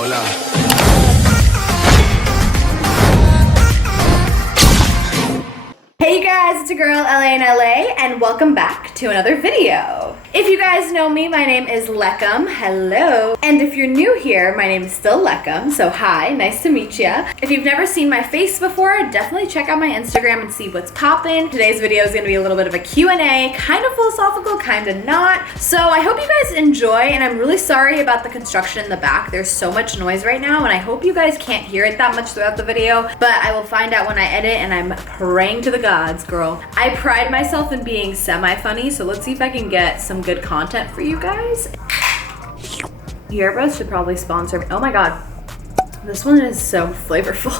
Hola. Hey you guys, it's your girl LA in LA and welcome back to another video. If you guys know me, my name is Lekem. Hello. And if you're new here, my name is still Lekem, so hi, nice to meet ya. If you've never seen my face before, definitely check out my Instagram and see what's poppin'. Today's video is gonna be a little bit of a Q&A, kind of philosophical, kind of not. So I hope you guys enjoy, and I'm really sorry about the construction in the back. There's so much noise right now, and I hope you guys can't hear it that much throughout the video, but I will find out when I edit, and I'm praying to the gods, girl. I pride myself in being semi-funny, so let's see if I can get some good content for you guys. Yerba should probably sponsor me. Oh my god, this one is so flavorful.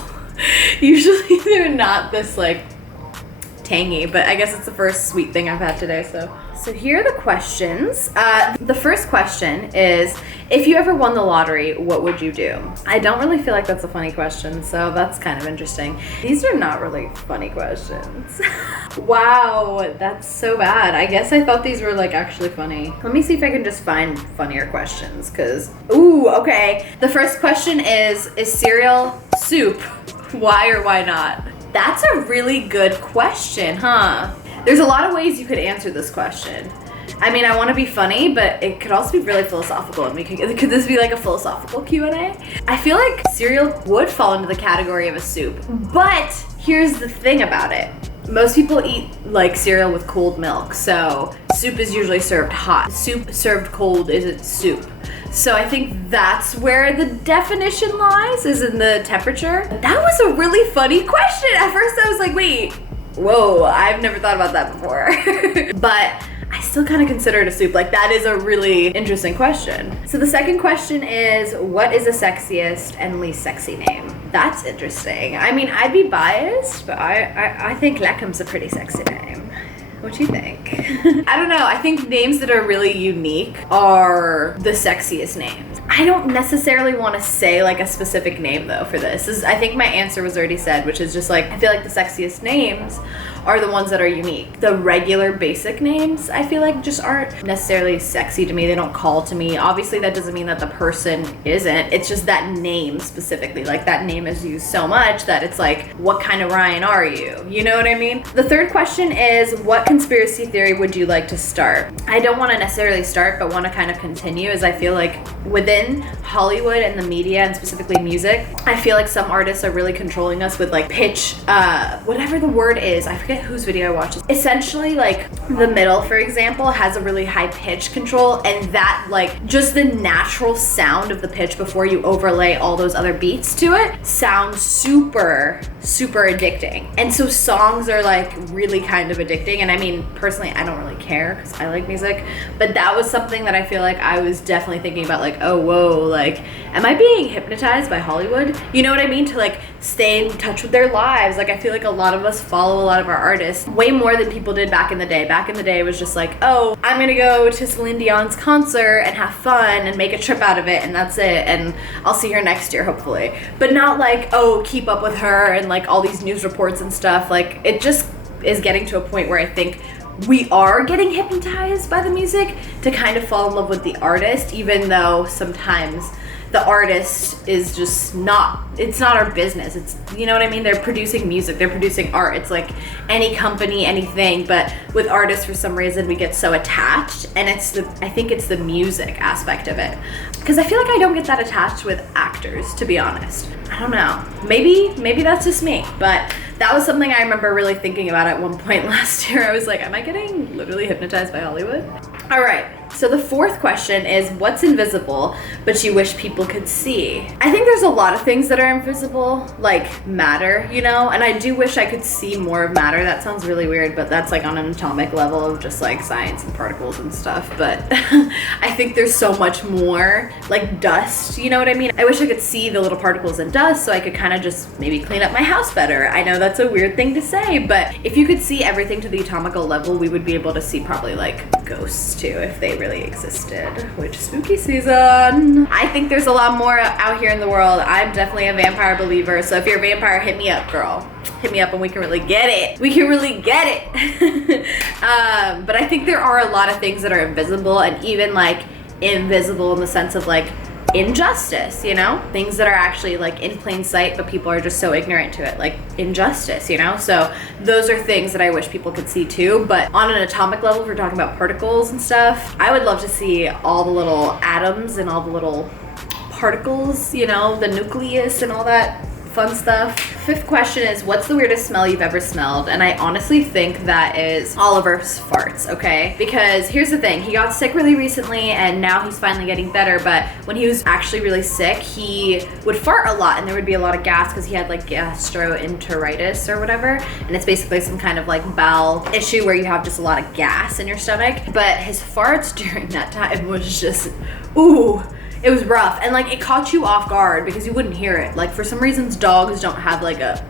Usually they're not this like tangy, but I guess it's the first sweet thing I've had today, so here are the questions. The first question is, if you ever won the lottery, what would you do? I don't really feel like that's a funny question, so that's kind of interesting. These are not really funny questions. Wow, that's so bad. I guess I thought these were like actually funny. Let me see if I can just find funnier questions, cause, ooh, okay. The first question is cereal soup? Why or why not? That's a really good question, huh? There's a lot of ways you could answer this question. I mean, I want to be funny, but it could also be really philosophical. And could this be like a philosophical Q&A? I feel like cereal would fall into the category of a soup, but here's the thing about it. Most people eat like cereal with cold milk, so soup is usually served hot. Soup served cold isn't soup. So I think that's where the definition lies, is in the temperature. That was a really funny question. At first I was like, wait, whoa, I've never thought about that before. But I still kind of consider it a soup. Like, that is a really interesting question. So the second question is, what is the sexiest and least sexy name? That's interesting. I mean, I'd be biased, but I think Lekem's a pretty sexy name. What do you think? I don't know. I think names that are really unique are the sexiest names. I don't necessarily want to say like a specific name though for this. I think my answer was already said, which is just like, I feel like the sexiest names are the ones that are unique. The regular basic names, I feel like just aren't necessarily sexy to me. They don't call to me. Obviously that doesn't mean that the person isn't. It's just that name specifically. Like, that name is used so much that it's like, what kind of Ryan are you? You know what I mean? The third question is, what conspiracy theory would you like to start? I don't want to necessarily start, but want to kind of continue, as I feel like within Hollywood and the media, and specifically music, I feel like some artists are really controlling us with like pitch, whatever the word is. I forget whose video I watched. Essentially, like the middle, for example, has a really high pitch control, and that like just the natural sound of the pitch before you overlay all those other beats to it sounds super addicting. And so songs are like really kind of addicting, and I mean, personally, I don't really care because I like music, but that was something that I feel like I was definitely thinking about, like, oh whoa, like, am I being hypnotized by Hollywood? You know what I mean? To like stay in touch with their lives. Like, I feel like a lot of us follow a lot of our artists way more than people did back in the day. Back in the day, it was just like, oh, I'm gonna go to Celine Dion's concert and have fun and make a trip out of it, and that's it, and I'll see her next year hopefully. But not like, oh, keep up with her and like all these news reports and stuff. Like, it just is getting to a point where I think we are getting hypnotized by the music to kind of fall in love with the artist, even though sometimes the artist is just not, it's not our business. It's, you know what I mean? They're producing music, they're producing art. It's like any company, anything, but with artists, for some reason, we get so attached, and I think it's the music aspect of it. Because I feel like I don't get that attached with actors, to be honest. I don't know. Maybe that's just me, but that was something I remember really thinking about at one point last year. I was like, am I getting literally hypnotized by Hollywood? All right, so the fourth question is, what's invisible but you wish people could see? I think there's a lot of things that are invisible, like matter, you know, and I do wish I could see more of matter. That sounds really weird, but that's like on an atomic level of just like science and particles and stuff, but I think there's so much more, like dust, you know what I mean? I wish I could see the little particles in dust so I could kind of just maybe clean up my house better. I know that's a weird thing to say, but if you could see everything to the atomical level, we would be able to see probably like ghosts too, if they really existed, which spooky season. I think there's a lot more out here in the world. I'm definitely a vampire believer, so if you're a vampire, hit me up, girl. Hit me up and we can really get it. We can really get it. But I think there are a lot of things that are invisible, and even like invisible in the sense of like injustice, you know? Things that are actually like in plain sight, but people are just so ignorant to it, like injustice, you know? So those are things that I wish people could see too. But on an atomic level, if we're talking about particles and stuff, I would love to see all the little atoms and all the little particles, you know, the nucleus and all that fun stuff. Fifth question is, what's the weirdest smell you've ever smelled? And I honestly think that is Oliver's farts, okay? Because here's the thing, he got sick really recently and now he's finally getting better, but when he was actually really sick, he would fart a lot and there would be a lot of gas because he had like gastroenteritis or whatever. And it's basically some kind of like bowel issue where you have just a lot of gas in your stomach. But his farts during that time was just, ooh. It was rough, and like it caught you off guard because you wouldn't hear it. Like for some reasons, dogs don't have like a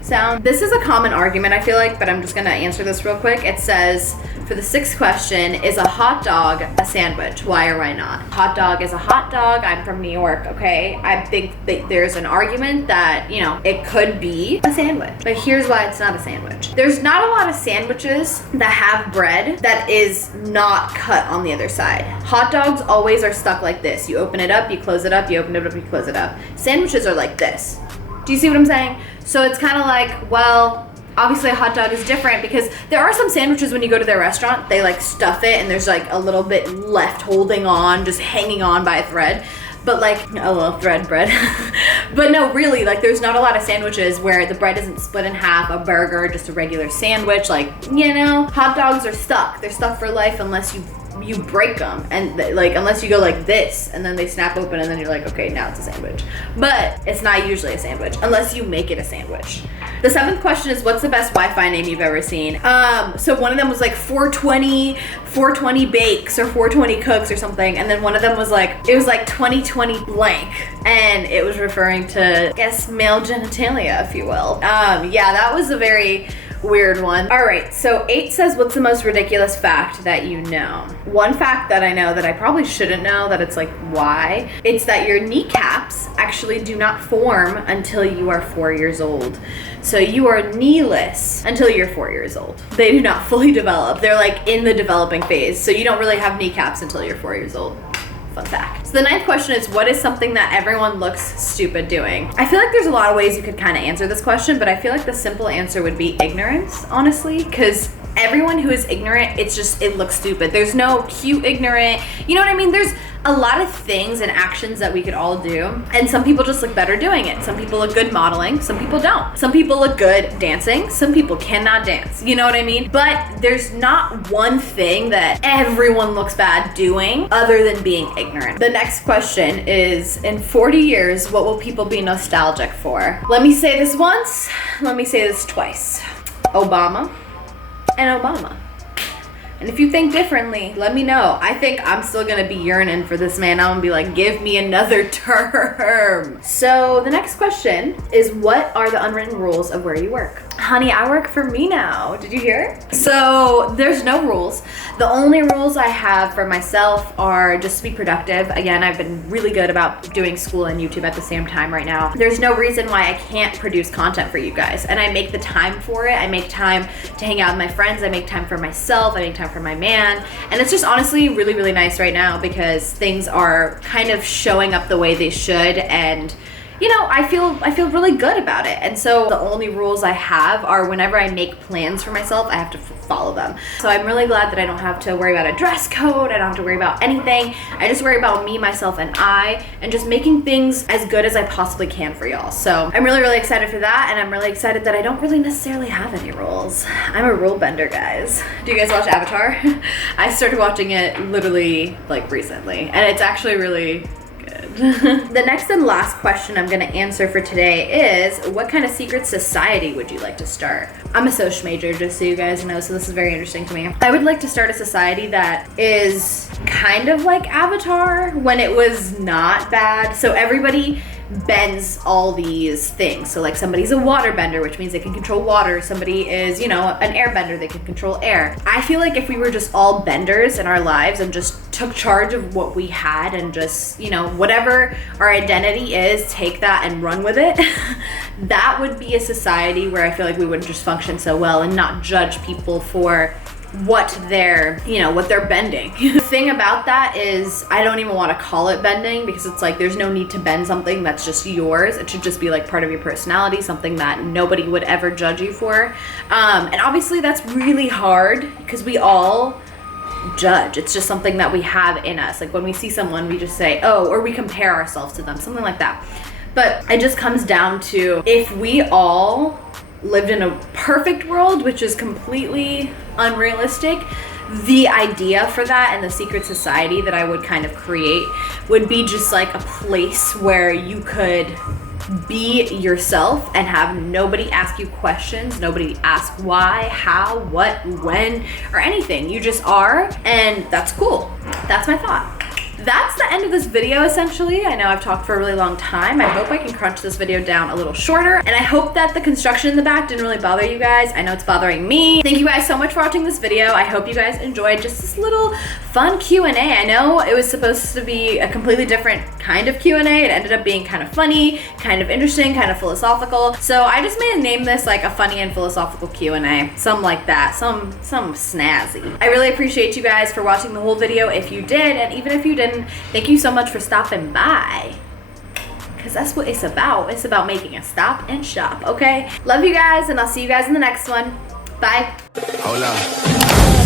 sound. This is a common argument, I feel like, but I'm just gonna answer this real quick. It says, for the sixth question, is a hot dog a sandwich? Why or why not? Hot dog is a hot dog. I'm from New York, okay? I think that there's an argument that, you know, it could be a sandwich, but here's why it's not a sandwich. There's not a lot of sandwiches that have bread that is not cut on the other side. Hot dogs always are stuck like this. You open it up, you close it up, you open it up, you close it up. Sandwiches are like this. Do you see what I'm saying? So it's kind of like, well, obviously a hot dog is different because there are some sandwiches when you go to their restaurant, they like stuff it and there's like a little bit left holding on, just hanging on by a thread. But like, a little thread bread. But no, really, like there's not a lot of sandwiches where the bread isn't split in half, a burger, just a regular sandwich. Like, you know, hot dogs are stuck. They're stuck for life unless you break them, and like unless you go like this and then they snap open and then you're like, okay, now it's a sandwich. But it's not usually a sandwich unless you make it a sandwich. The seventh question is, what's the best Wi-Fi name you've ever seen? So one of them was like 420 bakes or 420 cooks or something, and then one of them was like, it was like 2020 blank, and it was referring to, I guess, male genitalia, if you will. Yeah, that was a very weird one. All right, so 8 says, what's the most ridiculous fact that you know? One fact that I know that I probably shouldn't know, that it's like, why? It's that your kneecaps actually do not form until you are 4 years old. So you are kneeless until you're 4 years old. They do not fully develop. They're like in the developing phase. So you don't really have kneecaps until you're 4 years old. Fun fact. So the ninth question is, what is something that everyone looks stupid doing? I feel like there's a lot of ways you could kind of answer this question, but I feel like the simple answer would be ignorance, honestly, because everyone who is ignorant, it looks stupid. There's no cute ignorant, you know what I mean? There's a lot of things and actions that we could all do, and some people just look better doing it. Some people look good modeling, some people don't. Some people look good dancing, some people cannot dance, you know what I mean? But there's not one thing that everyone looks bad doing other than being ignorant. The next question is, in 40 years, what will people be nostalgic for? Let me say this once, let me say this twice. Obama and Obama. And if you think differently, let me know. I think I'm still gonna be yearning for this man. I'm gonna be like, give me another term. So the next question is, what are the unwritten rules of where you work? Honey, I work for me now. Did you hear? So there's no rules. The only rules I have for myself are just to be productive. Again, I've been really good about doing school and YouTube at the same time right now. There's no reason why I can't produce content for you guys. And I make the time for it. I make time to hang out with my friends. I make time for myself. I make time for my man. And it's just honestly really, really nice right now because things are kind of showing up the way they should. And you know, I feel really good about it. And so the only rules I have are whenever I make plans for myself, I have to follow them. So I'm really glad that I don't have to worry about a dress code. I don't have to worry about anything. I just worry about me, myself, and I, and just making things as good as I possibly can for y'all. So I'm really, really excited for that. And I'm really excited that I don't really necessarily have any rules. I'm a rule bender, guys. Do you guys watch Avatar? I started watching it literally like recently, and it's actually really The next and last question I'm gonna answer for today is, what kind of secret society would you like to start? I'm a social major, just so you guys know, so this is very interesting to me. I would like to start a society that is kind of like Avatar when it was not bad. So everybody bends all these things. So like somebody's a water bender, which means they can control water. Somebody is, you know, an air bender, they can control air. I feel like if we were just all benders in our lives and just took charge of what we had and just, you know, whatever our identity is, take that and run with it, that would be a society where I feel like we would just function so well and not judge people for what they're, you know, what they're bending. The thing about that is I don't even want to call it bending, because it's like there's no need to bend something that's just yours. It should just be like part of your personality, something that nobody would ever judge you for. And obviously that's really hard because we all judge. It's just something that we have in us. Like when we see someone, we just say, oh, or we compare ourselves to them, something like that. But it just comes down to, if we all lived in a perfect world, which is completely unrealistic, the idea for that and the secret society that I would kind of create would be just like a place where you could be yourself and have nobody ask you questions, nobody ask why, how, what, when, or anything. You just are, and that's cool. That's my thought. That's the end of this video, essentially. I know I've talked for a really long time. I hope I can crunch this video down a little shorter, and I hope that the construction in the back didn't really bother you guys. I know it's bothering me. Thank you guys so much for watching this video. I hope you guys enjoyed just this little fun Q&A. I know it was supposed to be a completely different kind of Q&A. It ended up being kind of funny, kind of interesting, kind of philosophical. So I just made a name this like a funny and philosophical Q&A. Something like that, some snazzy. I really appreciate you guys for watching the whole video if you did, and even if you didn't, thank you so much for stopping by, because that's what it's about. It's about making a stop and shop, okay? Love you guys, and I'll see you guys in the next one. Bye. Hola.